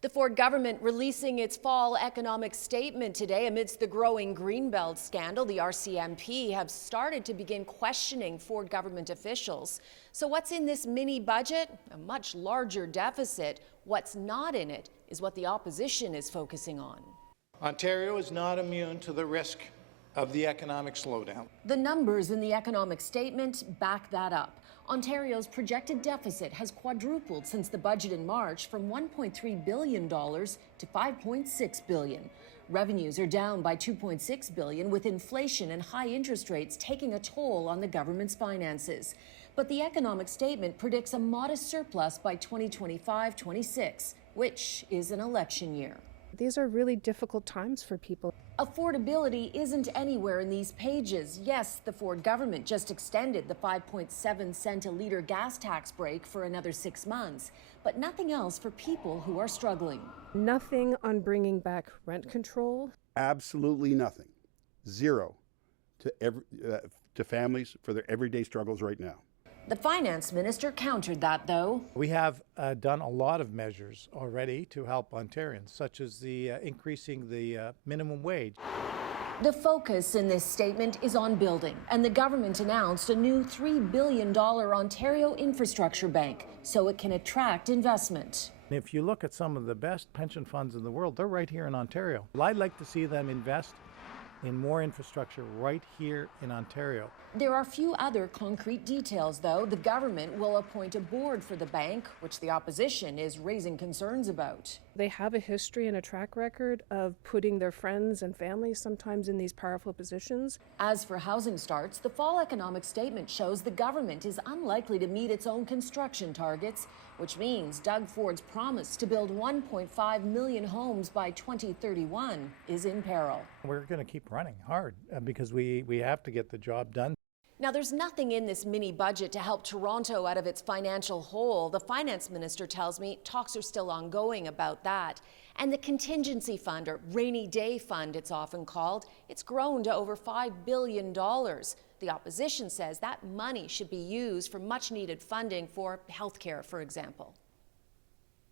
The Ford government releasing its fall economic statement today amidst the growing Greenbelt scandal. The RCMP have started to begin questioning Ford government officials. So what's in this mini budget? A much larger deficit. What's not in it is what the opposition is focusing on. Ontario is not immune to the risk of the economic slowdown. The numbers in the economic statement back that up. Ontario's projected deficit has quadrupled since the budget in March, from $1.3 billion to $5.6 billion. Revenues are down by $2.6 billion, with inflation and high interest rates taking a toll on the government's finances. But the economic statement predicts a modest surplus by 2025-26, which is an election year. These are really difficult times for people. Affordability isn't anywhere in these pages. Yes, the Ford government just extended the 5.7 cent a litre gas tax break for another 6 months, but nothing else for people who are struggling. Nothing on bringing back rent control. Absolutely nothing. Zero to families for their everyday struggles right now. The finance minister countered that, though. We have done a lot of measures already to help Ontarians, such as the increasing the minimum wage. The focus in this statement is on building, and the government announced a new $3 billion Ontario Infrastructure Bank so it can attract investment. If you look at some of the best pension funds in the world, they're right here in Ontario. I'd like to see them invest in more infrastructure right here in Ontario. There are few other concrete details, though. The government will appoint a board for the bank, which the opposition is raising concerns about. They have a history and a track record of putting their friends and families sometimes in these powerful positions. As for housing starts, the fall economic statement shows the government is unlikely to meet its own construction targets, which means Doug Ford's promise to build 1.5 million homes by 2031 is in peril. We're going to keep running hard because we have to get the job done. Now, there's nothing in this mini budget to help Toronto out of its financial hole. The finance minister tells me talks are still ongoing about that. And the contingency fund, or rainy day fund it's often called, it's grown to over $5 billion. The opposition says that money should be used for much needed funding for healthcare, for example.